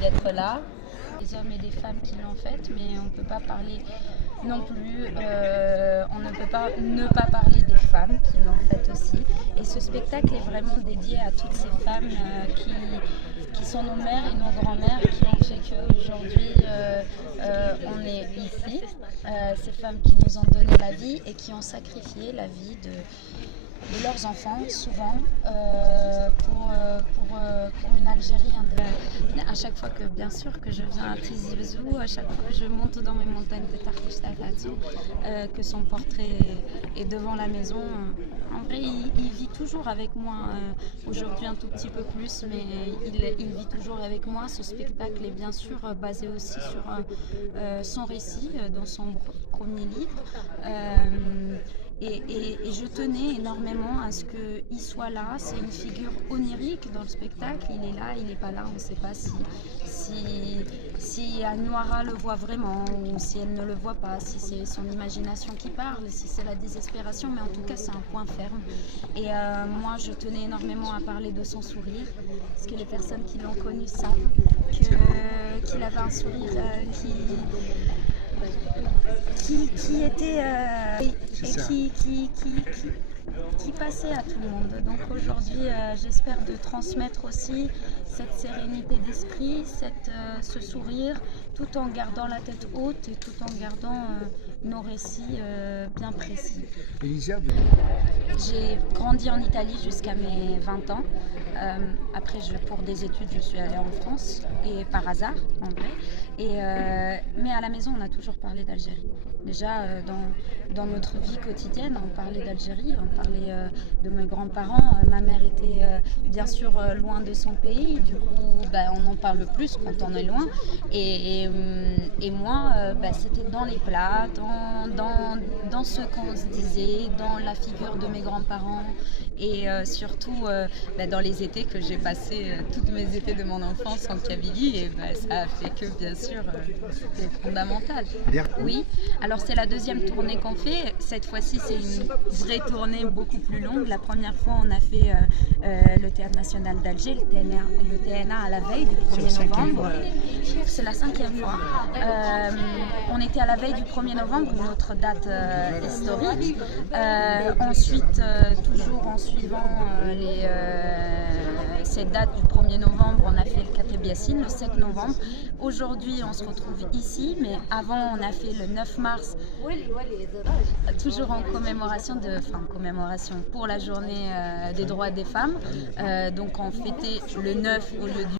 d'être là. Des hommes et des femmes qui l'ont faite, mais on ne peut pas parler non plus, on ne peut pas ne pas parler des femmes qui l'ont faite aussi. Et ce spectacle est vraiment dédié à toutes ces femmes qui sont nos mères et nos grands-mères, qui ont fait qu'aujourd'hui on est ici. Ces femmes qui nous ont donné la vie et qui ont sacrifié la vie de leurs enfants, souvent, pour une Algérie. À chaque fois que, bien sûr, que je viens à Tizi Ouzou, à chaque fois que je monte dans mes montagnes de Tarkish Tafatsu, que son portrait est devant la maison, en vrai, il vit toujours avec moi. Aujourd'hui un tout petit peu plus, mais il vit toujours avec moi. Ce spectacle est bien sûr basé aussi sur son récit dans son premier livre. Et je tenais énormément à ce qu'il soit là. C'est une figure onirique dans le spectacle. Il est là, il n'est pas là. On ne sait pas si Anouara le voit vraiment ou si elle ne le voit pas, si c'est son imagination qui parle, si c'est la désespération. Mais en tout cas, c'est un point ferme. Et moi, je tenais énormément à parler de son sourire, parce que les personnes qui l'ont connu savent qu'il avait un sourire qui était qui passait à tout le monde. Donc aujourd'hui, j'espère de transmettre aussi cette sérénité d'esprit, ce sourire, tout en gardant la tête haute et tout en gardant nos récits bien précis. J'ai grandi en Italie jusqu'à mes 20 ans. Après, pour des études, je suis allée en France, et par hasard, en vrai. Mais à la maison, on a toujours parlé d'Algérie. Déjà, dans notre vie quotidienne, on parlait d'Algérie, on parlait de mes grands-parents. Ma mère était bien sûr loin de son pays, du coup, on en parle plus quand on est loin. Et moi, c'était dans les plats, dans ce qu'on se disait, dans la figure de mes grands-parents, et surtout dans les étés que j'ai passé, toutes mes étés de mon enfance en Kabylie, et ça a fait que, bien sûr, c'était fondamental. Oui, alors c'est la deuxième tournée qu'on fait. Cette fois-ci, c'est une vraie tournée beaucoup plus longue. La première fois, on a fait le Théâtre National d'Alger, le TNA à la veille du 1er novembre. C'est la 5e fois. On était à la veille du 1er novembre, une autre date historique. Ensuite, toujours en suivant cette date du 1er novembre, on a fait le Kateb Yassine le 7 novembre. Aujourd'hui, on se retrouve ici, mais avant, on a fait le 9 mars, toujours en commémoration pour la journée des droits des femmes. Donc, on fêtait le 9 au lieu du